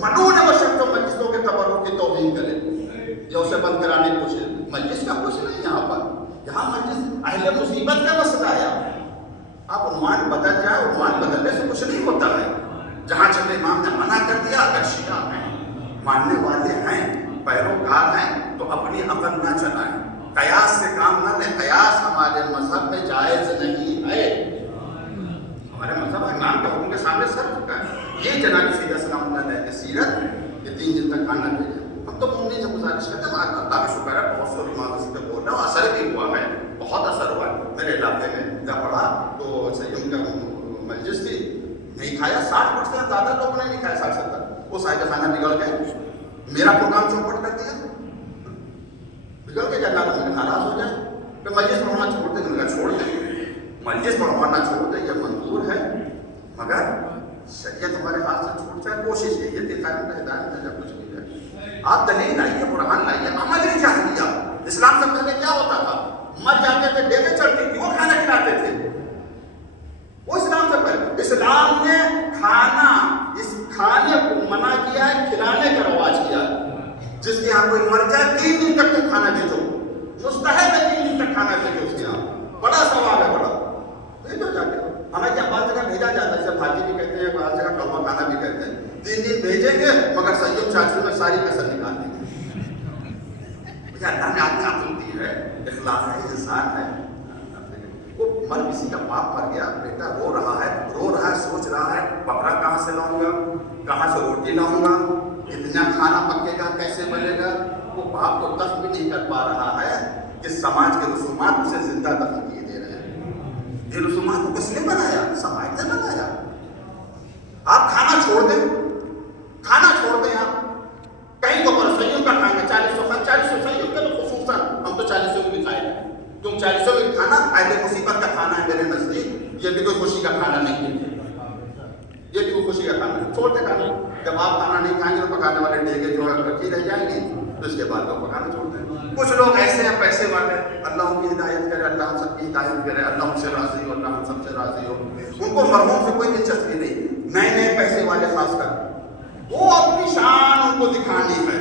मलून है वो शख्स जो मजलिसों के तबर्रुक की तौहीन करे या उसे बंद कराने की कोशिश। मजलिस का कुछ नहीं यहाँ पर, यहाँ मजलिस अहले मुसीबत का मसला है। आप उन्वान बदल जाए, उन्वान बदलने से कुछ नहीं होता है। जहाँ छठे इमाम ने मना कर दिया, अगर शिया हैं, मानने वाले हैं, पैरोकार हैं, तो अपनी अकल ना चलाएं, कयास से काम ना लें। कयास हमारे मजहब में जायज नहीं है। हमारे मजहब इमाम के हुक्म के सामने सर झुका है। ये जनाब सीधा सलाम की सीरत, ये 3 दिन तक खाना भेजे। हम तो मुमकिन से गुजारिश करते हैं, अल्लाह का शुक्र है, बहुत से इमाम इस पर बोल रहे हैं, असर भी हुआ है, बहुत असर हुआ है। मेरे इलाके में जब पढ़ा तो सैयम का मजलिस थी, नहीं खाया, 60% ज़्यादा लोगों ने नहीं खाया, 60-70। वो साहिब खाना बिगड़ गए, मेरा प्रोग्राम चौपट कर दिया, बिगड़ के जाना तो मैंने नाराज हो जाए, तो मजलिस पढ़वाना छोड़ दे। मैंने छोड़ दे, मजलिस पढ़वाना छोड़ दे, यह मंजूर है, मगर शरीयत हमारे हाथ से छूट जाए, कोशिश कीजिए दिखाने का हिदायत है, जब कुछ नहीं है। आप दलील लाइए, कुरान लाइए। अमल ही जाहिलिया, इस्लाम से पहले क्या होता था? मर जाते थे, डेगे चढ़ती थी, वो खाना खिलाते थे। वो इस्लाम से पहले, इस्लाम ने खाना, इस खाने को मना किया है, खिलाने का रवाज किया है। जिसके यहाँ कोई मर जाए 3 दिन तक तुम खाना भेजो, मुस्तहब है 3 दिन तक खाना भेजो उसके यहाँ, बड़ा सवाल है, बड़ा भेजो जाके। हमें क्या बात जगह भेजा जाता है, जैसे भाजी भी कहते हैं, बाहर जगह कलवा खाना भी कहते हैं। 3 दिन भेजेंगे, मगर सैयद चाचू में सारी कसर निकाल देंगे। अल्लाह ने आदमी अक्ल दी है, इखलाक है, इंसान है। वो मर किसी का बाप मर गया, बेटा रो रहा है, सोच रहा है, बकरा कहाँ से लाऊंगा, कहाँ से रोटी लाऊंगा, इतना खाना पकेगा, कैसे बनेगा। वो बाप को दफ्न भी नहीं कर पा रहा है कि समाज के रसूमात उसे जिंदा दफन किए दे रहे हैं। ये रसूमात को किसने बनाया? समाज ने बनाया। आप खाना छोड़ दें, खाना छोड़ दें। आप कहीं तो पर सैयद का खाना 40 सैयद का तो खुसूसन हम तो 40 भी खाएंगे, क्यों 40 में खाना अहले मुसीबत का खाना है मेरे नजदीक। ये भी कोई खुशी का खाना नहीं है, ये भी कोई खुशी का खाना है। छोड़ते खाना, जब आप खाना नहीं खाएंगे तो पकाने वाले डेगे जो है रखी रह जाएंगी, तो इसके बाद तो पकाना छोड़ दें। कुछ लोग ऐसे हैं पैसे वाले, अल्लाह उनकी हिदायत करे, अल्लाह हम सबकी हिदायत करे, अल्लाह उनसे राजी हो, अल्लाह हम सबसे राजी हो। उनको मरहूम से कोई दिलचस्पी नहीं, नए पैसे वाले खासकर, वो अपनी शान उनको दिखानी है।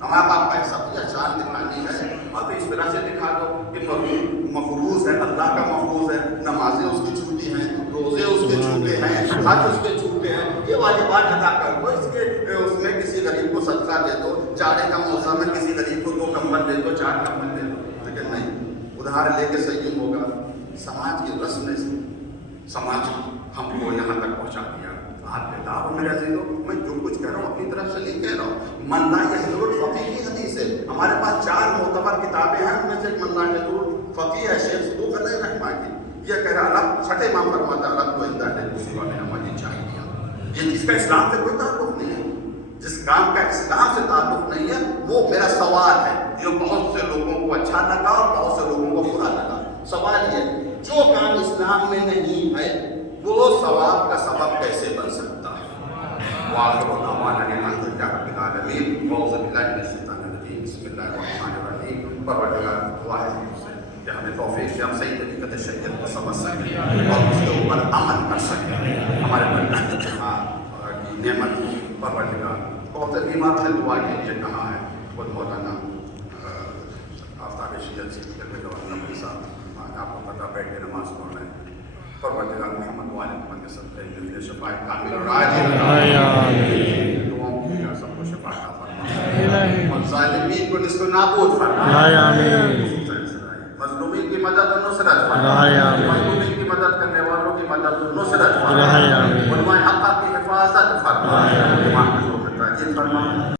हमारे पास पैसा या शान दिखानी है, और तो इस तरह से दिखा दो कि मफरूज है, अल्लाह का मफरूज है, नमाजें उसकी छूटी हैं, रोजे उसके छूटे हैं, हज उसके छूटे हैं, ये वाजिबात अदा कर दो। इसके उसमें किसी गरीब को सदका दे दो, जाड़े का मौसम में किसी गरीब को 2 कंबल दे दो, 4 कंबल दे दो। लेकिन नहीं, उधार लेके सही होगा। समाज की रस्म ने समाज हमको यहाँ तक पहुँचा दिया। आप बेदार हो मेरे अजीजों, मैं जो कुछ कह रहा हूँ अपनी तरफ से नहीं कह रहा हूँ। मन्ना यहज़ुरुल फ़क़ीह की हदीस है। हमारे पास 4 मोतबर किताबें हैं, उनमें से एक मन्ना यहज़ुरुल फ़क़ीह है, शेख सदूक़ अलैहि रहमा की। ये कह रहा अलग, छठे इमाम फरमाता अलग को इंदा ने दूसरी वाले नमाज़ी चाहिए। ये जिसका इस्लाम से कोई ताल्लुक़ नहीं है, जिस काम का इस्लाम से ताल्लुक़ नहीं है, वो मेरा सवाल है जो बहुत से लोगों को अच्छा लगा और बहुत से लोगों को बुरा लगा। सवाल ये, जो काम इस्लाम में नहीं है वो सवाब का सबब कैसे बन सकता है? वाक़िअ दावाना अल्हम्दुलिल्लाहि रब्बिल आलमीन व औज़ु बिल्लाहि मिनश शैतानिर रजीम बिस्मिल्लाहिर रहमानिर रहीम। परवरदिगार वाहिद से कि हमें तौफीक दे, हम सही तरीक़त शरीयत को समझ सकें और उसके ऊपर अमल कर सकें। हमारे बंदा की नेमत परवरदिगार बहुत बीमार से दुआ के लिए कहा है। खुद मौलाना आफ्ताब शरीयत से नबी साहब आपको पता बैठ के नमाज़ पढ़ रहे हैं। परवरदिगार मोहम्मद वाले मोहम्मद के सदक़े नबी शफ़ाअत कामिल और आजिल आमीन। दुआओं की सबको शफ़ाअत अता फरमा और ज़ालिमीन को निस्को नाबूद फरमा आमीन। मज़लूमीन की मदद और नुसरत फरमा आमीन। मज़लूमीन की मदद करने वालों की मदद और नुसरत फरमा आमीन। उलमाए हक़ की हिफाज़त फरमा आमीन। फरमा